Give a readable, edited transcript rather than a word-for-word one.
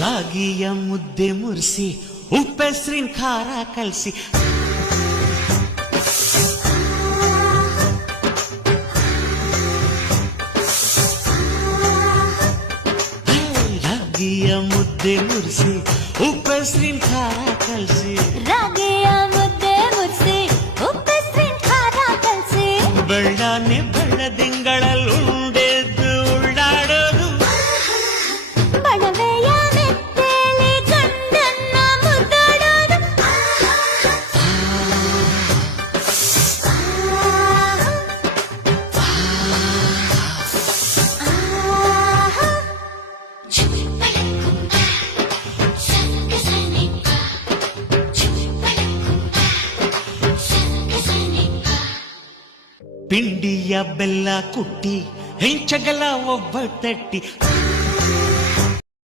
ರಾಗಿಯ ಮುದ್ದೆ ಮುರಿಸಿ ಉಪ್ಪೆಸ್ರಿನ ಖಾರ ಕಲಸಿ ರಾಗಿಯ ಮುದ್ದೆ ಮುರಿಸಿ ಉಪ್ಪೆಸ್ರಿನ ಖಾರ ಕಲಸಿ ರಾಗಿಯ ಮುದ್ದೆ ಮುರಿಸಿ ಉಪ್ಪೆಸ್ರಿನ ಖಾರ ಕಲಸಿ ಬೆಳ್ಳನೆ ಬೆಳ್ಳದಿಂಗಳಲ್ಲುಂಡೆದ್ದು ಉಳ್ಳಾಡೋದು ಬಡವೆಯ ನೆತ್ತೇಲಿ ಗಂಡನ್ನ ಮುದ್ದಾಡೋದು ಪಿಂಡಿಯ ಬೆಲ್ಲ ಕುಟ್ಟಿ ಹೆಂಚಗಲ ಒಬ್ಬ ತಟ್ಟಿ